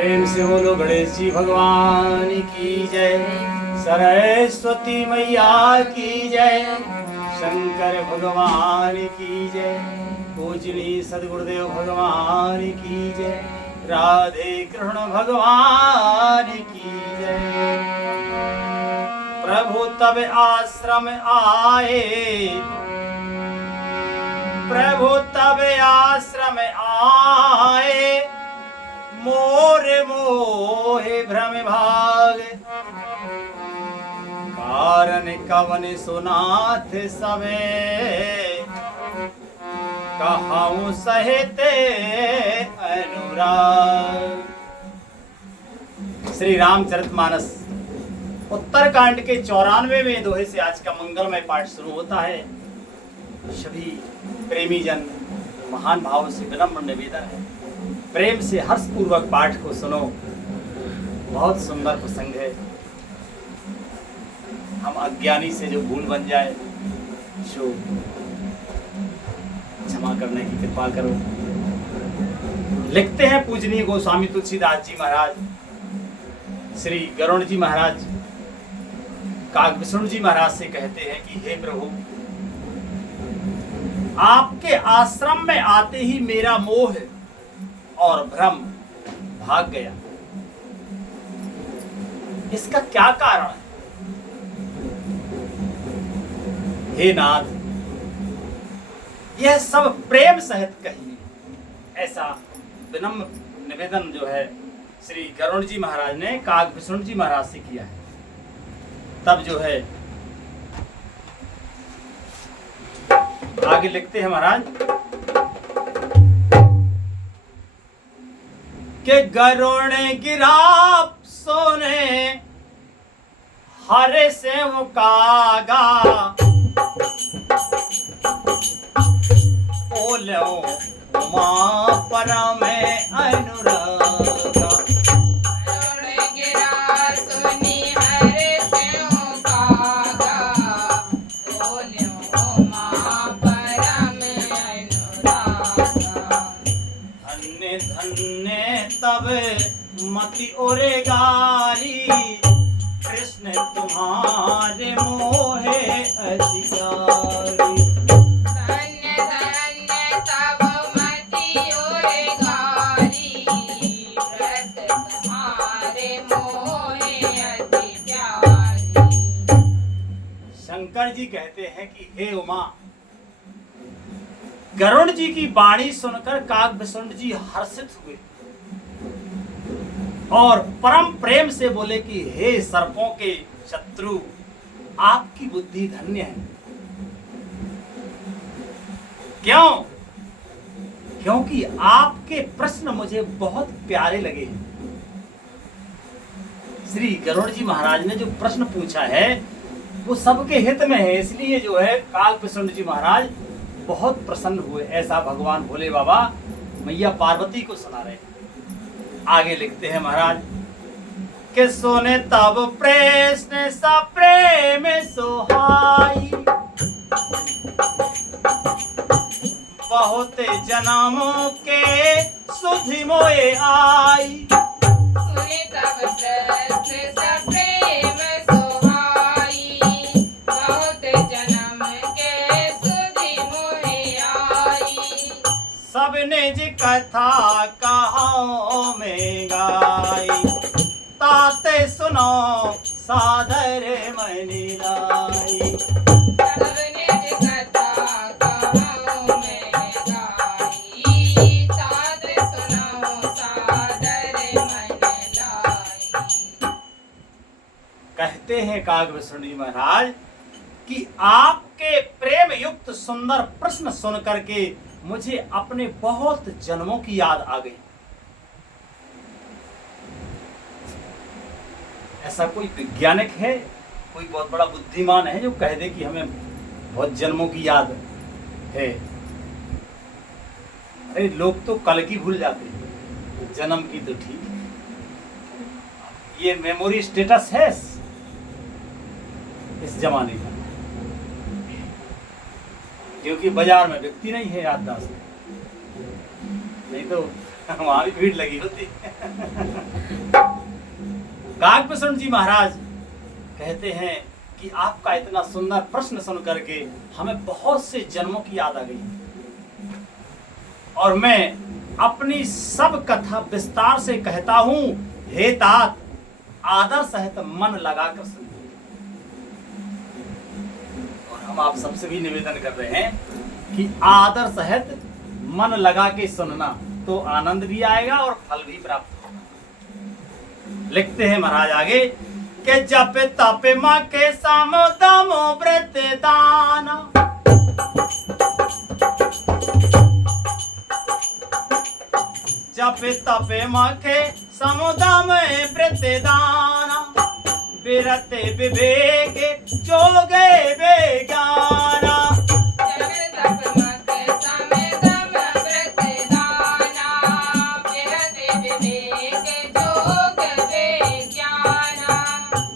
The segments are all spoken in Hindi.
प्रेम से बोलो गणेश जी भगवान की जय, सरस्वती मैया की जय, शंकर भगवान की जय, पूजनीय सद्गुरुदेव भगवान की जय, राधे कृष्ण भगवान की जय। प्रभु तब आश्रम आए, प्रभु तब आश्रम आए, मोर मोहे भ्रम भाग, कारण कवन सुनाथ सबे, कहाऊं सहिते अनुराग। श्री रामचरितमानस उत्तरकांड के 94वें दोहे से आज का मंगलमय पाठ शुरू होता है। सभी प्रेमी जन महान भाव से विनम्र निवेदन है, प्रेम से हर्षपूर्वक पाठ को सुनो। बहुत सुंदर प्रसंग है। हम अज्ञानी से जो भूल बन जाए सो क्षमा करने की कृपा करो। लिखते हैं पूजनीय गोस्वामी तुलसीदास जी महाराज, श्री गरुड़ जी महाराज काकभूषण जी महाराज से कहते हैं कि हे प्रभु, आपके आश्रम में आते ही मेरा मोह और भ्रम भाग गया। इसका क्या कारण है? हे नाथ, यह सब प्रेम सहित कहिए। ऐसा विनम्र निवेदन जो है श्री गरुड़ जी महाराज ने काकभूषण जी महाराज से किया है। तब जो है आगे लिखते हैं महाराज के गरुड़ गिरा सोने हरे से वो कागा, बोलो उमा परम अनुरागा। तब मति ओरे गारी, कृष्ण तुम्हारे मोहे अधिकारी। धन्य धन्य तब मति ओरे गारी, कृष्ण तुम्हारे मोहे अति प्यारी। शंकर जी कहते हैं कि हे उमा, गरुड़ जी की वाणी सुनकर काकभूषण जी हर्षित हुए और परम प्रेम से बोले कि हे सर्पों के शत्रु, आपकी बुद्धि धन्य है। क्यों? क्योंकि आपके प्रश्न मुझे बहुत प्यारे लगे। श्री गरुड़ जी महाराज ने जो प्रश्न पूछा है वो सबके हित में है, इसलिए जो है काकभूषण जी महाराज बहुत प्रसन्न हुए। ऐसा भगवान भोले बाबा मैया पार्वती को सुना रहे। आगे लिखते हैं महाराज कि सोने तब प्रश्न सा प्रेम सुहाई, बहुत जन्मों के सुधि मोए आई। सुने तब प्रश्न सा प्रेम सुहाई, बहुत जन्म के सुधि मोहे आई। सब निज कथा कहाओं में गाई, ताते सुनो सादर मनि लाई। सब निज कथा कहाओं में गाई, तात सुनो सादर मन लाई। कहते हैं काकभूषण जी महाराज कि आपके प्रेम युक्त सुंदर प्रश्न सुन करके मुझे अपने बहुत जन्मों की याद आ गई। ऐसा कोई वैज्ञानिक है, कोई बहुत बड़ा बुद्धिमान है जो कह दे कि हमें बहुत जन्मों की याद है? अरे लोग तो कल की भूल जाते हैं, जन्म की तो ठीक है। ये मेमोरी स्टेटस है इस जमाने का, क्योंकि बाजार में व्यक्ति नहीं है याददाश्त, नहीं तो वहां भी भीड़ लगी होती। काकभूषण जी महाराज कहते हैं कि आपका इतना सुंदर प्रश्न सुन करके हमें बहुत से जन्मों की याद आ गई और मैं अपनी सब कथा विस्तार से कहता हूं। हे तात, आदर सहित मन लगाकर सुनिए। और हम आप सबसे भी निवेदन कर रहे हैं कि आदर सहित मन लगा के सुनना, तो आनंद भी आएगा और फल भी प्राप्त होगा। लिखते हैं महाराज आगे के जप तप मां के समदमो व्रत दाना, जप तप मां के समुदम व्रत दाना, विरत विवेक जोगे बेज्ञाना।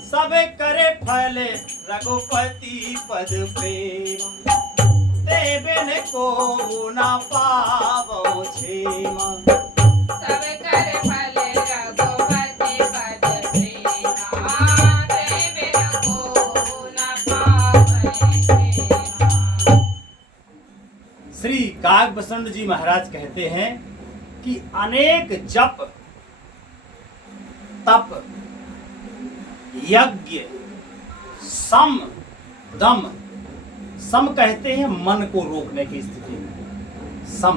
सब करे फल रघुपति पद प्रेमा, ते बिन को न पावो क्षेमा। सब कर फल रघुपति पद प्रेमा, ते बिन को न पावै क्षेमा। श्री काकभूषण जी महाराज कहते हैं कि अनेक जप तप यज्ञ सम दम, सम कहते हैं मन को रोकने की स्थिति में, सम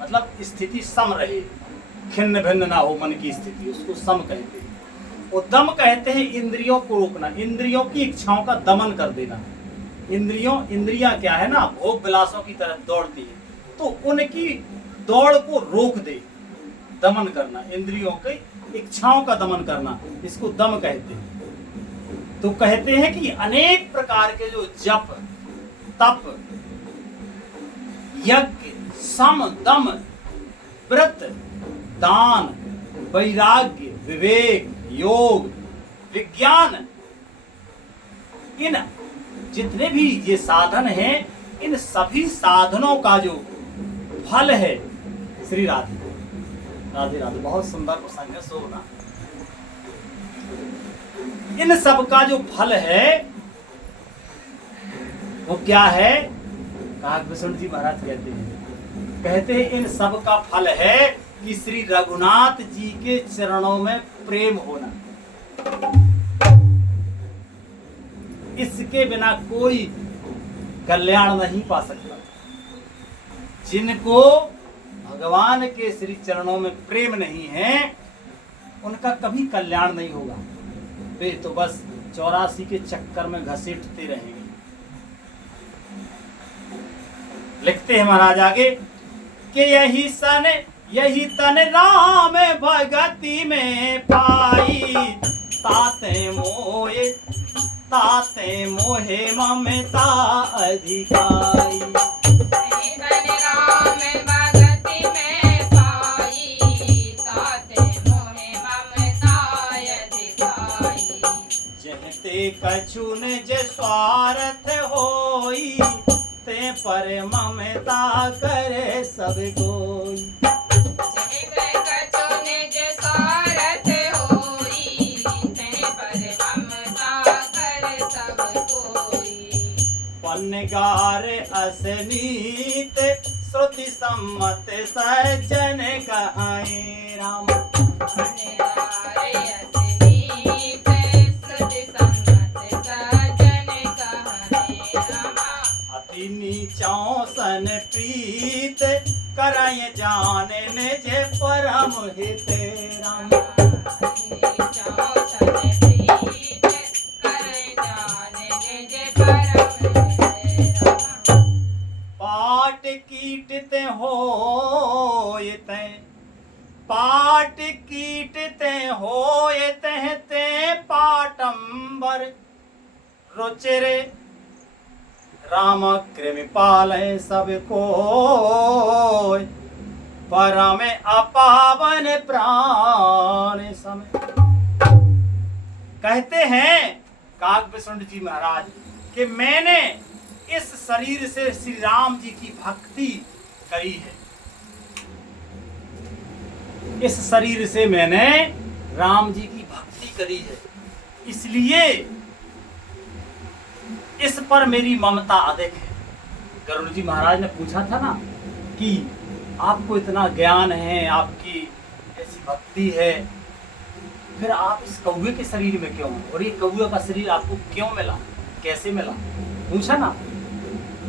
मतलब स्थिति सम रहे, खिन्न भिन्न ना हो मन की स्थिति, उसको सम कहते हैं। और दम कहते हैं इंद्रियों को रोकना, इंद्रियों की इच्छाओं का दमन कर देना। इंद्रियां क्या है ना, भोग विलासों की तरफ दौड़ती है, तो उनकी दौड़ को रोक दे, दमन करना, इंद्रियों की इच्छाओं का दमन करना, इसको दम कहते हैं। तो कहते हैं कि अनेक प्रकार के जो जप तप यज्ञ सम दम व्रत दान वैराग्य विवेक योग विज्ञान, इन जितने भी ये साधन हैं, इन सभी साधनों का जो फल है, श्री राधे राधे राधे, बहुत सुंदर प्रसंग है सोना। इन सब का जो फल है वो क्या है? काकभूषण जी महाराज कहते हैं इन सब का फल है कि श्री रघुनाथ जी के चरणों में प्रेम होना। इसके बिना कोई कल्याण नहीं पा सकता। जिनको भगवान के श्री चरणों में प्रेम नहीं है, उनका कभी कल्याण नहीं होगा। वे तो बस 84 के चक्कर में घसीटते रहेंगे। लिखते हैं महाराज आगे कि यही तन राम भगति में पाई, ताते मोहे ममता अधिकाई। कछु निज स्वार्थ होई, ते पर ममता करे सब कोई। कछु निज स्वार्थ होई, ते पर ममता करे सब कोई। पन्नगार असनीत श्रुति सम्मत सज्जन कहाए राम। अति नीचों सन प्रीत कराए जाने निज परम हित राम। पाट कीटते होयते, पाट कीटते होयते ते पाटंबर रुचिरे। राम कृपाल सब को, परम अपावन प्राण समय। कहते हैं काकभूषण जी महाराज कि मैंने इस शरीर से श्री राम जी की भक्ति करी है। इस शरीर से मैंने राम जी की भक्ति करी है, इसलिए इस पर मेरी ममता अधिक है। गरुड़ जी महाराज ने पूछा था ना कि आपको इतना ज्ञान है, आपकी ऐसी भक्ति है, फिर आप इस कौवे के शरीर में क्यों हैं, और ये कौवे का शरीर आपको क्यों मिला, कैसे मिला, पूछा ना।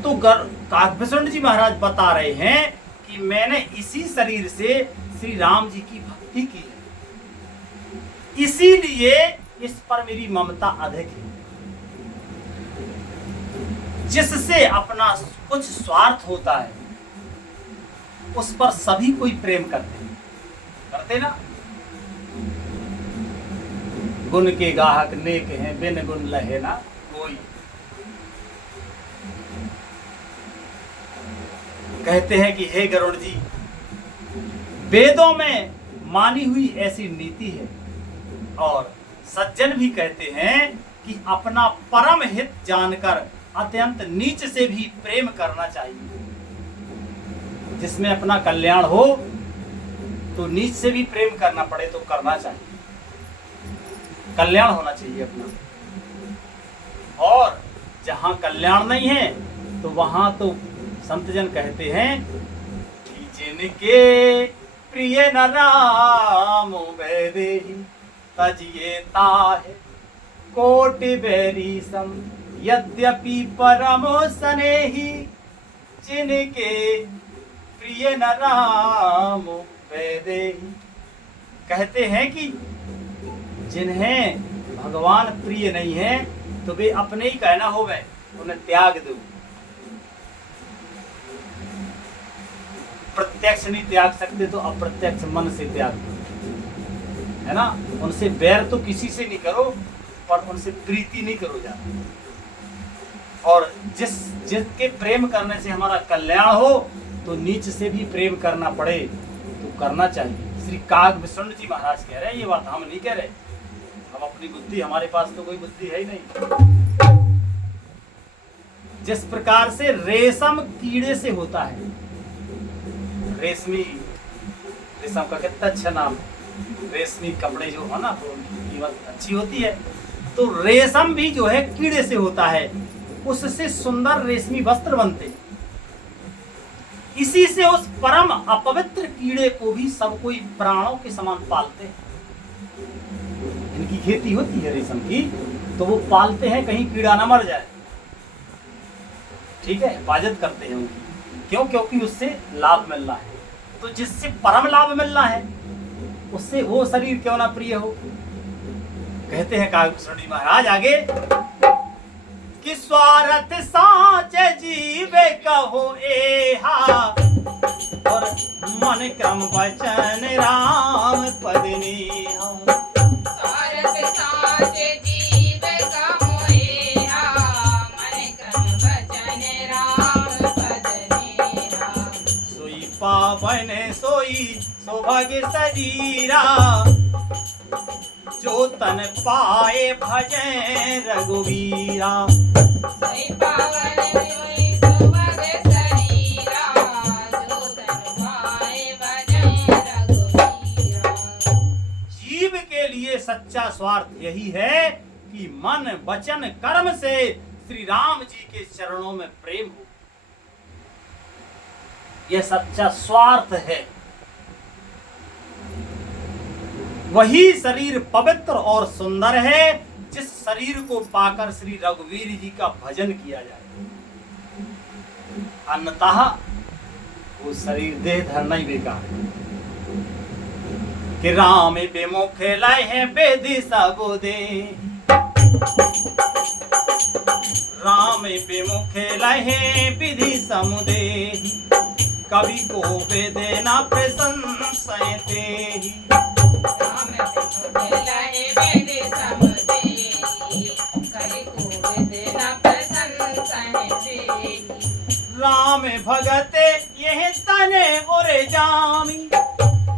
तो काकभूषण जी महाराज बता रहे हैं कि मैंने इसी शरीर से श्री राम जी की भक्ति की है, इसीलिए इस पर मेरी ममता अधिक है। जिससे अपना कुछ स्वार्थ होता है उस पर सभी कोई प्रेम करते ना। गुण के गाहक नेक हैं, बिन गुण लहे ना कोई। कहते हैं कि हे गरुड़ जी, वेदों में मानी हुई ऐसी नीति है और सज्जन भी कहते हैं कि अपना परम हित जानकर अत्यंत नीच से भी प्रेम करना चाहिए। जिसमें अपना कल्याण हो तो नीच से भी प्रेम करना पड़े तो करना चाहिए, कल्याण होना चाहिए अपना। और जहां कल्याण नहीं है तो वहां तो संतजन कहते हैं कि जिनके प्रिय न राम वैदेही तजिए ताहे कोटि बैरी सम यद्यपि परम स्नेही। जिनके प्रिय न राम वैदेही, कहते हैं कि जिन्हें भगवान प्रिय नहीं है तो वे अपने ही कहना हो गए, उन्हें त्याग दो। प्रत्यक्ष नहीं त्याग सकते तो अप्रत्यक्ष मन से त्याग दो, है ना। उनसे बैर तो किसी से नहीं करो, पर उनसे प्रीति नहीं करो ज्यादा। और जिसके प्रेम करने से हमारा कल्याण हो तो नीच से भी प्रेम करना पड़े तो करना चाहिए। श्री काकभूषण जी महाराज कह रहे हैं, ये बात हम नहीं कह रहे। हम अपनी बुद्धि, हमारे पास तो कोई बुद्धि है ही नहीं। जिस प्रकार से रेशम कीड़े से होता है, रेशम का कितना अच्छा नाम, रेशमी कपड़े जो है ना तो उनकी कीमत अच्छी होती है। तो रेशम भी जो है कीड़े से होता है, उससे सुंदर रेशमी वस्त्र बनते। इसी से उस परम अपवित्र कीड़े को भी सब कोई प्राणों के समान पालते हैं। इनकी खेती होती है रेशम की, तो वो पालते हैं कहीं कीड़ा ना मर जाए, ठीक है, हिफाजत करते हैं उनकी। क्यों? क्योंकि उससे लाभ मिल रहा है। तो जिससे परम लाभ मिल रहा है उससे वो शरीर क्यों ना प्रिय हो। कहते हैं काकभूषण जी महाराज आगे कि स्वार्थ साच जीवे कहो एहा, और मन क्रम वचन राम पद नेहा। स्वार्थ साच जीवे कहो एहा, मन क्रम वचन राम पद नेहा। सोई पावन सोई सौभाग्य शरीरा, जो तन पाए भजै रघुवीरा। सोई पावन सोई सौभाग्य शरीरा, जो तन पाए भजै रघुवीरा। जीव के लिए सच्चा स्वार्थ यही है कि मन वचन कर्म से श्री राम जी के चरणों में प्रेम हो। यह सच्चा स्वार्थ है। वही शरीर पवित्र और सुंदर है जिस शरीर को पाकर श्री रघुवीर जी का भजन किया जाए। अन्यतः वो शरीर देह धरना ही बेकार है। कि राम विमुख लाए हैं बेदी सबो दे, राम विमुख लाए हैं विधि समुदे। कवि को वेदे ना प्रशंसय तेहि, राम विमुख लाए वेद समुदे, कवि को वेद न प्रशंसय तेहि। राम भगते यह तने उरे जामी,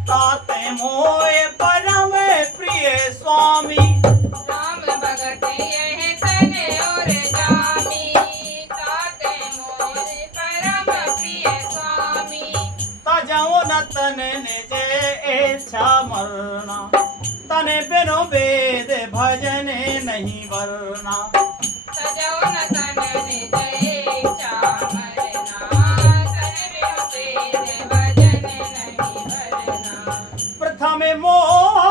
ताते मोए परम प्रिय स्वामी। राम भगत यह तने और जामी, ताते मोरे परम प्रिय स्वामी। तजो न तन निजे इच्छा मरना, तने बिनो वेद भजन नहीं वरना। सजो न तन निज इच्छा मरना, तन बिनु तेरे भजन नहीं वरना। प्रथम मोह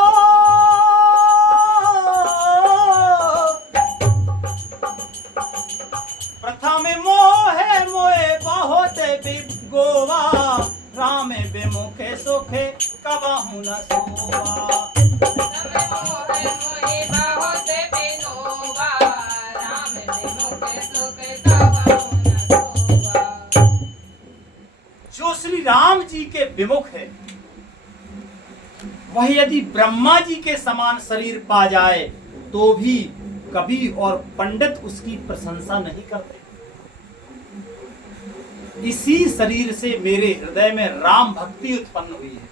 मोहे बहुत गोवा, राम विमुखे सुखे कबहु न सोवा। मोहे बहुत बिनोवा, राम विमुख सुख कबहु न सोवा। जो श्री राम जी के विमुख है वह यदि ब्रह्मा जी के समान शरीर पा जाए तो भी कवि और पंडित उसकी प्रशंसा नहीं करते। इसी शरीर से मेरे हृदय में राम भक्ति उत्पन्न हुई है।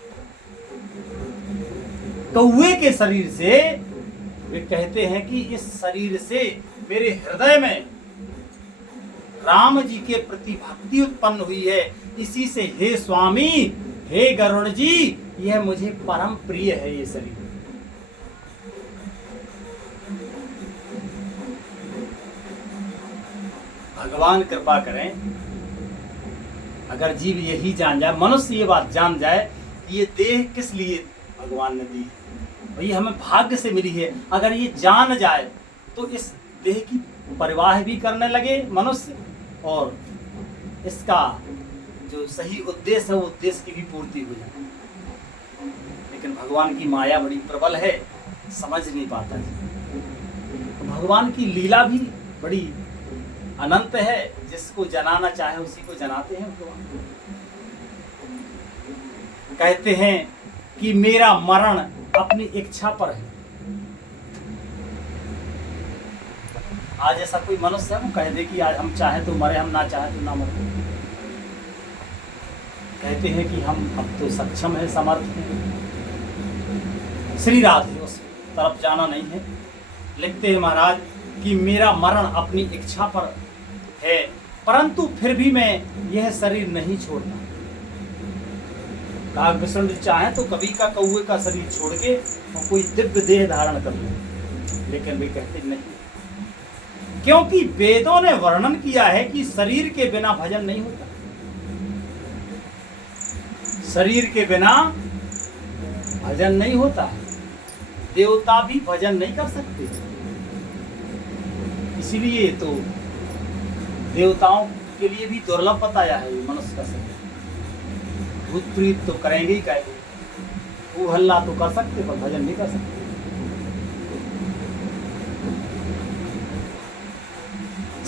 कौवे के शरीर से वे कहते हैं कि इस शरीर से मेरे हृदय में राम जी के प्रति भक्ति उत्पन्न हुई है। इसी से हे स्वामी, हे गरुड़ जी, यह मुझे परम प्रिय है ये शरीर। भगवान कृपा करें, अगर जीव यही जान जाए, मनुष्य ये बात जान जाए कि ये देह किस लिए भगवान ने दी है, भाई हमें भाग्य से मिली है, अगर ये जान जाए तो इस देह की परिवाह भी करने लगे मनुष्य और इसका जो सही उद्देश्य है वो उद्देश्य की भी पूर्ति हो जाए। लेकिन भगवान की माया बड़ी प्रबल है, समझ नहीं पाता जी। भगवान की लीला भी बड़ी अनंत है, जिसको जनाना चाहे उसी को जनाते हैं भगवान। कहते हैं कि मेरा मरण अपनी इच्छा पर है। आज ऐसा कोई मनुष्य है वो कह दे कि आज हम चाहे तो मरे, हम ना चाहे तो ना मरे। कहते हैं कि हम अब तो सक्षम है, समर्थ हैं, श्री राधे उस तरफ जाना नहीं है। लिखते हैं महाराज कि मेरा मरण अपनी इच्छा पर है, परंतु फिर भी मैं यह शरीर नहीं छोड़ता। काग विष्णु चाहे तो कभी का कौवे का शरीर छोड़ के वो कोई दिव्य देह धारण कर ले, लेकिन वे कहते नहीं, क्योंकि वेदों ने वर्णन किया है कि शरीर के बिना भजन नहीं होता। शरीर के बिना भजन नहीं होता। देवता भी भजन नहीं कर सकते, इसीलिए तो देवताओं के लिए भी दुर्लभ बताया है मनुष्य का शरीर। भूत प्रीत तो करेंगे ही करेंगे, वो हल्ला तो कर सकते पर भजन नहीं कर सकते।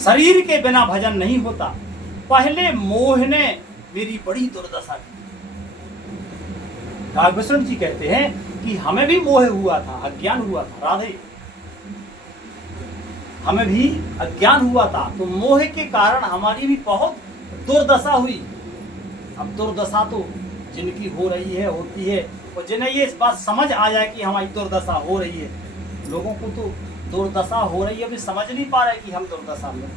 शरीर के बिना भजन नहीं होता। पहले मोह ने मेरी बड़ी दुर्दशा की। काग विष्णु जी कहते हैं कि हमें भी मोह हुआ था, अज्ञान हुआ था, राधे हमें भी अज्ञान हुआ था, तो मोह के कारण हमारी भी बहुत दुर्दशा हुई। अब दुर्दशा तो जिनकी हो रही है होती है, और जिन्हें ये इस बात समझ आ जाए कि हमारी दुर्दशा हो रही है, लोगों को तो दुर्दशा हो रही है अभी समझ नहीं पा रहे कि हम दुर्दशा में।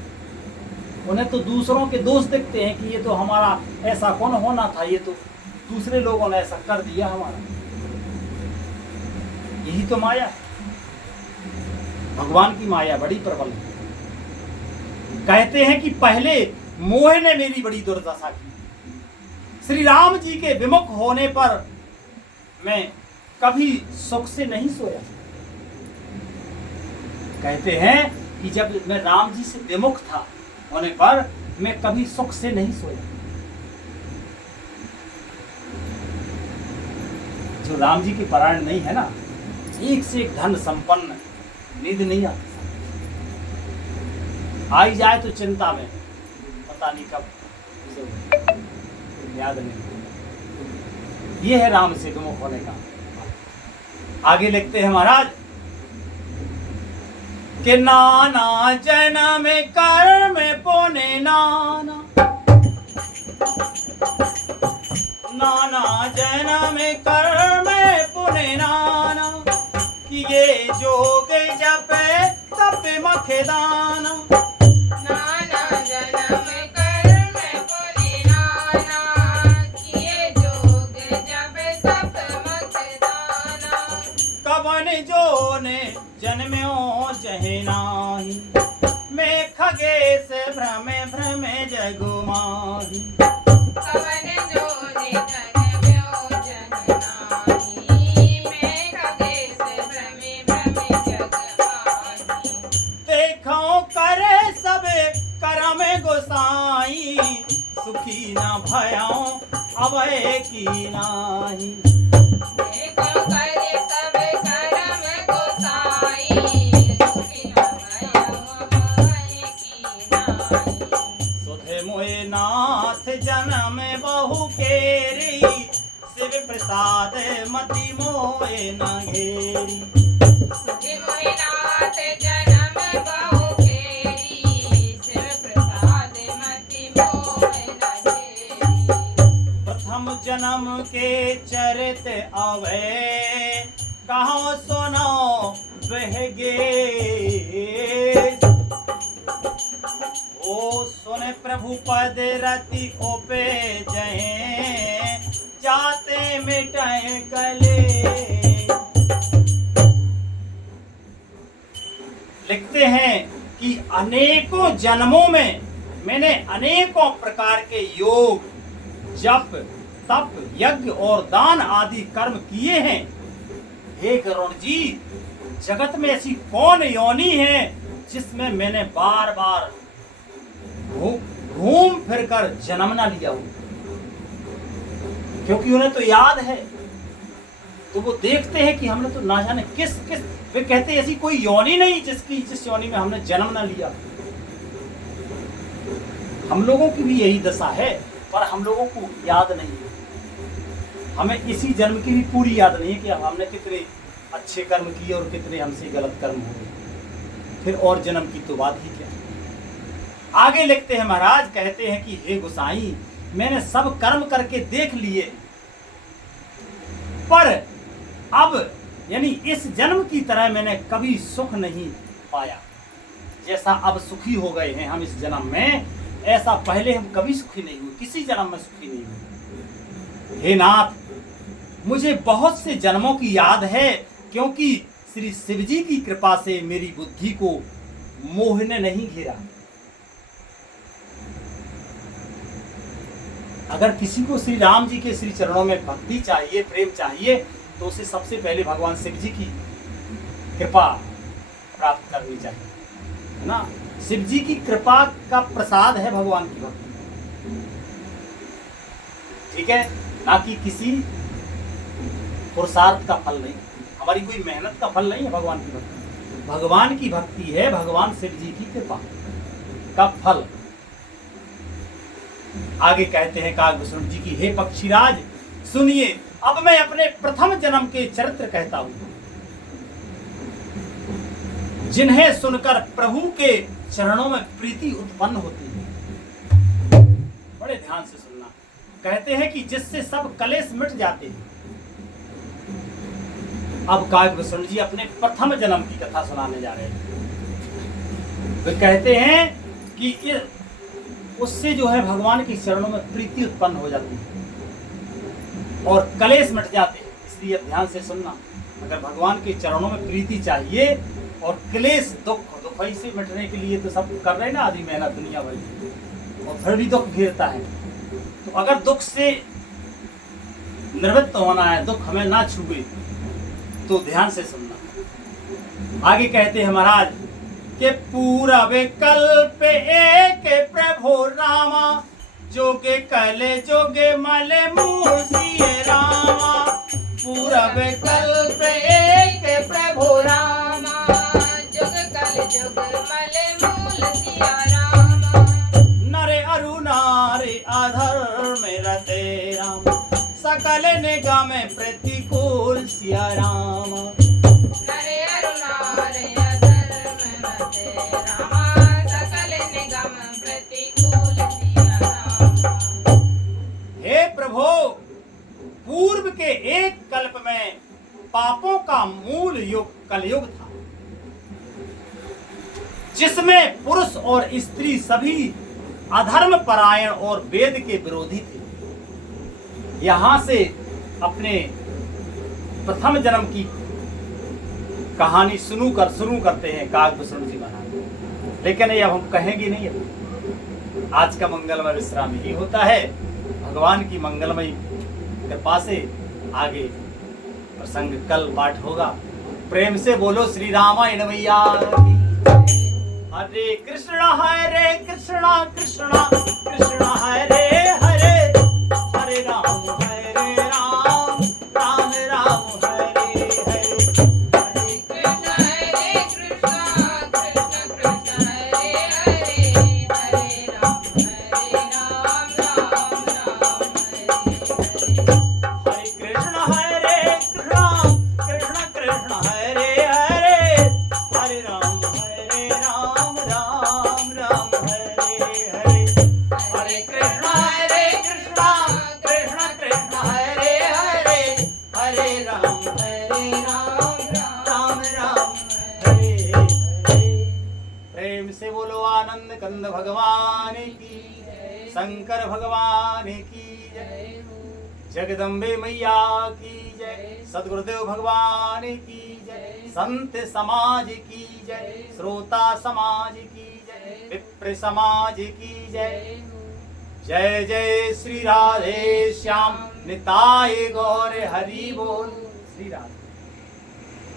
उन्हें तो दूसरों के दोष दिखते हैं कि ये तो हमारा ऐसा कौन होना था, ये तो दूसरे लोगों ने ऐसा कर दिया हमारा। यही तो माया है। भगवान की माया बड़ी प्रबल है। कहते हैं कि पहले मोह ने मेरी बड़ी दुर्दशा की। श्री राम जी के विमुख होने पर मैं कभी सुख से नहीं सोया। कहते हैं कि जब मैं राम जी से विमुख था होने पर मैं कभी सुख से नहीं सोया। जो राम जी के परायण नहीं है ना, एक से एक धन संपन्न, नींद नहीं आती। आई जाए तो चिंता में, पता नहीं कब याद नहीं। ये है राम से विमुख होने का। आगे लिखते हैं महाराज कि नाना जन्म कर्म पुण्य नाना, नाना जन्म कर्म पुण्य नाना, कि ये जोग जप तप मखदाना। नाना जन्म कर्म पुण्य नाना, किए जोग जप तप मखदाना। कवन जो सोने जन्म्यो जहे नाही, मैं खगेश भ्रमे भ्रमे जगु माही। कवन जोनि जन्म्यो जन नाही, मैं खगेश भ्रमे भ्रमे जग माही। देखो करे सबे करम गोसाई, सुखी न भयाओ अभय की नाही। देखो करे सब करम गोसाई, सुखी न भयो भय की नाई। सुधे मोए नाथ जन्म बहु केरी, शिव प्रसाद मति मोए न घेरी। सुखी मोहि नाथ जन्म बहु फेरी, शिव प्रसाद मति मोह न घेरी। प्रथम जन्म के चरित अवै, कहो सुनो बहगे। ओ सुने प्रभु पद रति ओपे जहे, जाते मिटाए कले। लिखते हैं कि अनेकों जन्मों में मैंने अनेकों प्रकार के योग, जप, तप, यज्ञ और दान आदि कर्म किए हैं। हे गरुण जी, जगत में ऐसी कौन योनि है जिसमें मैंने बार बार घूम फिर कर जन्म ना लिया हो? क्योंकि उन्हें तो याद है, तो वो देखते हैं कि हमने तो ना जाने किस किस, वे कहते हैं ऐसी कोई योनि नहीं जिस योनि में हमने जन्म ना लिया। हम लोगों की भी यही दशा है, पर हम लोगों को याद नहीं है। हमें इसी जन्म की भी पूरी याद नहीं है कि हमने कितने अच्छे कर्म किए और कितने हमसे गलत कर्म हुए। फिर और जन्म की तो बात ही क्या। आगे लिखते हैं महाराज, कहते हैं कि हे गोसाई, मैंने सब कर्म करके देख लिए, पर अब यानी इस जन्म की तरह मैंने कभी सुख नहीं पाया। जैसा अब सुखी हो गए हैं हम इस जन्म में, ऐसा पहले हम कभी सुखी नहीं हुए, किसी जन्म में सुखी नहीं हुए। हे नाथ, मुझे बहुत से जन्मों की याद है, क्योंकि श्री शिव जी की कृपा से मेरी बुद्धि को मोह ने नहीं घेरा। अगर किसी को श्री राम जी के श्री चरणों में भक्ति चाहिए, प्रेम चाहिए, तो उसे सबसे पहले भगवान शिव जी की कृपा प्राप्त करनी चाहिए, है ना। शिव जी की कृपा का प्रसाद है भगवान की भक्ति, ठीक है, ना कि किसी पुरुषार्थ का फल नहीं, हमारी कोई मेहनत का फल नहीं है भगवान की भक्ति। भगवान की भक्ति है भगवान शिव जी की कृपा का फल। आगे कहते हैं काकभूषण जी की, हे पक्षीराज सुनिए, अब मैं अपने प्रथम जन्म के चरित्र कहता हूं, जिन्हें सुनकर प्रभु के चरणों में प्रीति उत्पन्न होती है। बड़े ध्यान से सुनना। कहते हैं कि जिससे सब कलेश मिट जाते हैं। अब काकभूषण जी अपने प्रथम जन्म की कथा सुनाने जा रहे हैं। वे कहते हैं कि उससे जो है भगवान के चरणों में प्रीति उत्पन्न हो जाती है और कलेश मिट जाते हैं। इसलिए ध्यान से सुनना, अगर भगवान के चरणों में प्रीति चाहिए और क्लेश, दुख से मिटने के लिए तो सब कर रहे हैं ना आदि मेहनत दुनिया भर की, और फिर भी दुख घेरता है। तो अगर दुख से निवृत्त होना है, दुख हमें ना छुए, तो ध्यान से सुनना। आगे कहते हैं महाराज कि पूरा विकल्प एक प्रभु रामा, जोगे कले जोगे मले मूर्ति रामा। पूरा विकल्प एक प्रभु रामा, जुग कल जुग मल मूल सिया रामा। नरे अरु नारे अधर्म रते राम, सकल निगम प्रतिकूल सिया राम। नरे अरु नारे अधर्म रते रामा, सकल निगम प्रतिकूल सिया रामा। हे प्रभु, पूर्व के एक कल्प में पापों का मूल युग कलयुग था, जिसमें पुरुष और स्त्री सभी अधर्म परायण और वेद के विरोधी थे। यहां से अपने प्रथम जन्म की कहानी शुरू करते हैं काकभूषण जी महाराज। लेकिन ये अब हम कहेंगे नहीं, अब आज का मंगलमय विश्राम ही होता है। भगवान की मंगलमय कृपा से आगे प्रसंग कल पाठ होगा। प्रेम से बोलो श्री रामायण मैया की। हरे कृष्णा कृष्णा कृष्णा हरे हरे, हरे राम राम राम हरे हरे। हरे कृष्णा कृष्णा कृष्णा हरे हरे, हरे राम राम राम हरे हरे। हरे कृष्णा कृष्णा कृष्णा हरे हरे, हरे राम राम हरे हरे। हरे कृष्णा कृष्णा कृष्णा कृष्णा हरे हरे, हरे राम राम हरे हरे। प्रेम से बोलो आनंद कंद भगवान की, शंकर भगवान की जय, जगदम्बे मैया की जय, सदगुरुदेव भगवान की जय, संत समाज की जय, श्रोता समाज की जय, विप्र समाज की जय। जय जय श्री राधे श्याम निताय गौर हरि बोल। श्री राधे।